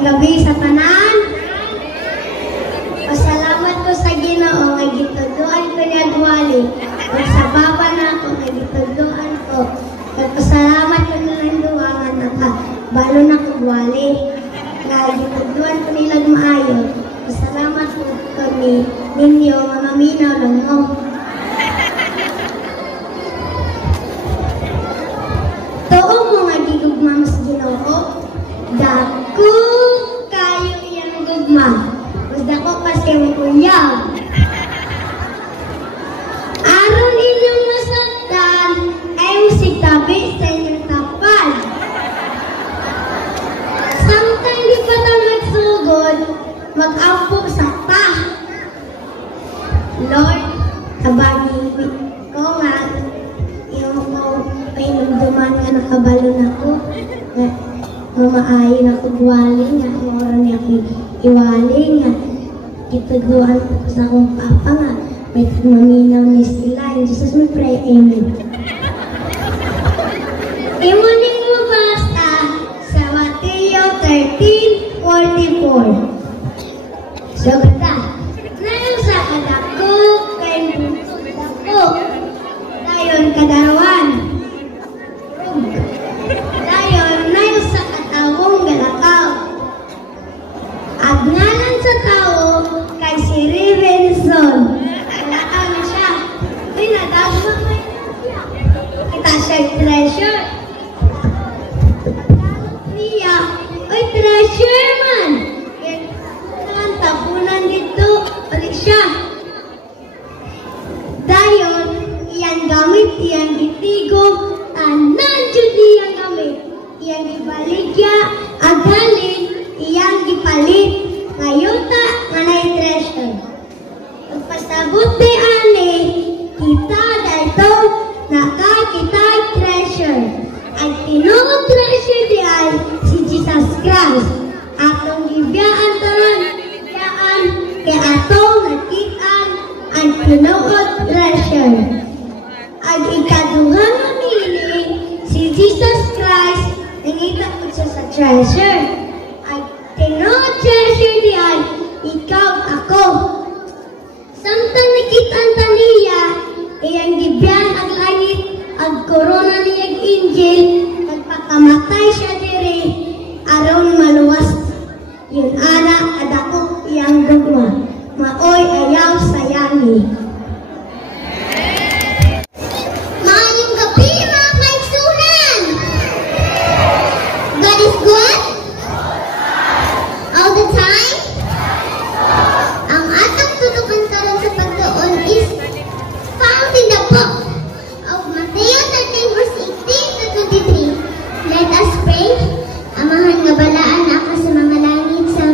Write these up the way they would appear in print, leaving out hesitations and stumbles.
gabi sa tanan. Pasalamat ko sa Ginoo nga gituduan ko niya gwali. Ug sa baba na ako nga gituduan ko. Pasalamat ko nilang duwa nga nakabalo na ko gwali. Nga gituduan ko nilang maayo. Pasalamat ko kami ninyo nga maminaw lang mo. Tuong mga gigugmang sa Ginoo, dako kayo iyang gugma. Mas dako pa siya kuyang. Aron inyong masaktan, ay musig tabi sa inyong tapal. Samtang di pa tayo magsugod, mag-ampo sa ta. Lord, kabagi ko nga, yung ko painumduman nga nakabalo na ko. Mamaayon ako guwaling nga, oran niya ako iwaling nga. Ituduan ko sa akong papa nga, may maminaw ni sila. In Jesus we pray, Amen. Imuning mo basta sa Mateo 13:44. So, ganda. Nayon sa kadako, kay dako. Dayon kadarawan. Dayon, nayon sa katawong galakaw. Agnalan sa tao, kay si Rivenson. Galakaw na siya. Pinadasyo mo siya. Kita siya treasure. Niya, oy treasure man. Yan, tapunan dito. Ulit siya. Dayon, iyang gamit, iyang gitigo, tanan jud iyang gamit. Iyang gibaligya, agalin, iyang gipalit. Ngayota, manay treasure. Pagpasabot ni ani, kita dito, nakakita treasure. At tinuod treasure di ay si Jesus Christ. Atong gibiyaan tanan, biyaan, kay atong nakitaan, ang tinuod treasure. Ang ikaduhang mamili, si Jesus Christ, nangita po siya sa treasure. Ang tinuod treasure di ay, ikaw, ako. Samtang nakita ang taniya, iyang gibyan ang langit, ang korona niyang angel, nagpakamatay siya diri, aron maluwas. Yun anak, adako iyang gugma, maoy ayaw sayangi. Maayong gabi mga kaigsunan! God is good? All the time? Ang atong tutukan karon sa pagtuon is found in the book of Matthew 13 verse 18 to 23. Let us pray. Amahan nga balaan ako sa mga langit sa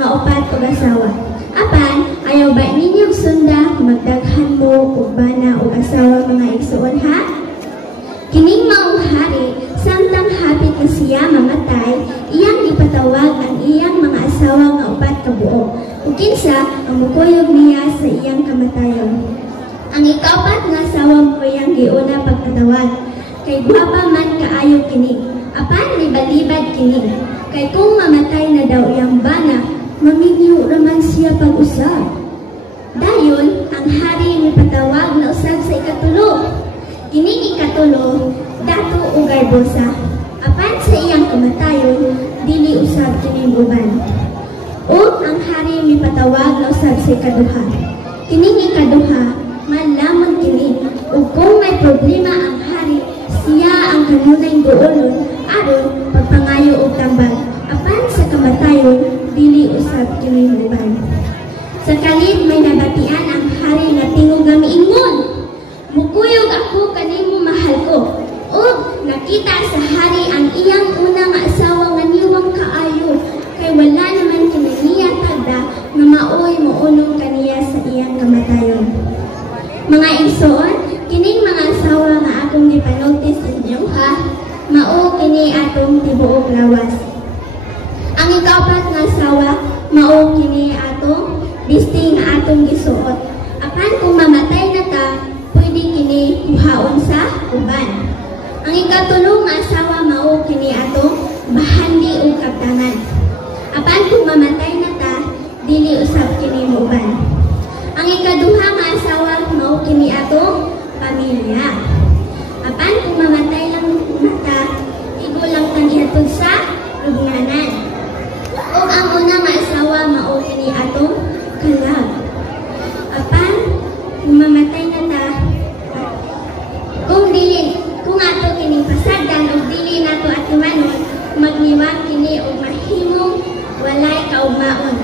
nga upat pag-asawa. Apan, ayaw ba ninyong sunda magdaghan mo ug bana ug asawa mga igsoon ha? Kining maong hari, samtang hapit na siya mamatay, iyang ipatawag ang iyang mga asawa nga upat ka buok. Ug kinsa ang mukuyog niya sa iyang kamatayon. Ang ikaupat nga asawa mo iyang giuna pagkatawag. Kay guwapa man kaayo kini, apan libad-libad kini. Kay kung mamatay na daw iyang bana, mamingyo raman siya pag-usab. Dayon, ang hari mipatawag na usab sa ikatulo. Kining ikatulo, dato o garbosa. Apan sa iyang kamatayon, dili usab kining uban. O ang hari mipatawag na usab sa ikaduha. Kining ikaduha, malamon kini. O kung may problema ang hari, siya ang kanunay duolon aron pagpangayo og tambag. Apan sa kamatayon, dili usab kining uban. Sa kalit may nabatian ang hari nga tingog nga miingon, mukuyog ako kanimo mahal ko. O nakita sa hari ang iyang una nga asawa nga niwang kaayo, kay wala naman kinaniya tagda nga maoy mounong kaniya sa iyang kamatayon. Mga igsoon, kining mga asawa nga akong gipanoltis inyo ha, mao kini atong tibuok lawas. Ang ikaapat nga asawa, mao kini atong bisti nga atong gisuot. Apan kung mamatay na ta, pwede kini kuhaon sa uban. Ang ikatulo nga asawa, mao kini atong bahandi o kabtangan. Apan kung mamatay na ta, dili usab kini uban. Ang ikaduha nga asawa, mao kini atong pamilya. Apan kung mamatay lang mata, igo lang tanihatod sa lubnganan. O ang una nga asawa, mao kini atong kalab. Apan kung mamatay na ta, kung ato kining pasagdan o dili nato atimanon, magniwag kini o mahimong walay kaugmaon.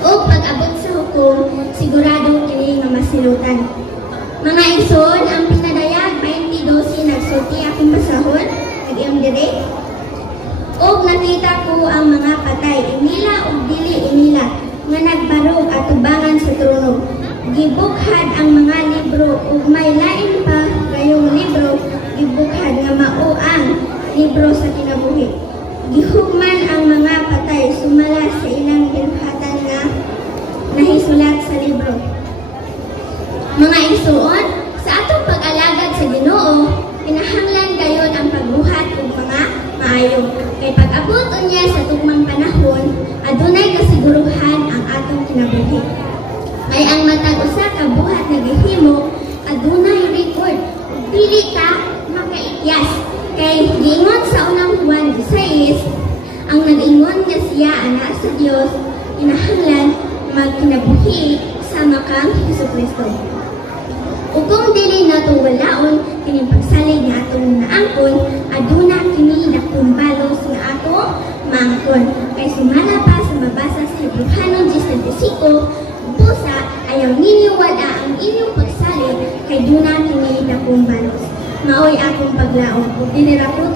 O pag-abot sa hukom, sigurado kini nga masilutan. Mga igsoon, ang pinadayag 2012 nagsulti akong basahon, nag-iam dire. O nakita ko ang mga patay, inila o dili inila, nga nagbarog at tubangan sa trono. Gibukhad ang mga libro ug may lain pa gayong libro, gibukhad nga mao ang libro sa kinabuhi. Gihugman ang mga patay sumala sa ilang binuhatan nga nahisulat sa libro. Mga igsoon, sa atong pag-alagad sa Ginoo, kinahanglan gayon ang pagbuhat ug mga maayo. Kay pag-abot unya sa tugmang panahon, adunay kasiguruhan ang atong kinabuhi. May ang matag usa ka buhat nga gihimo, adunay record ug dili ka makaikyas. Kay giingon sa unang Juan 16, ang nag-ingon nga siya ana sa Dios, kinahanglan magkinabuhi sama kang Hesukristo. Ug kung dili nato walaon kining pagsalig nga atong naangkon, aduna kini nakumbalos nga atong maangkon. Kay sumala pa sa mabasa sa Hebrehanon 10:25, busa ayaw ninyo wala ang inyong pagsalig, kay duna kini nakumbalos. Maoy akong paglaom ug dinira ko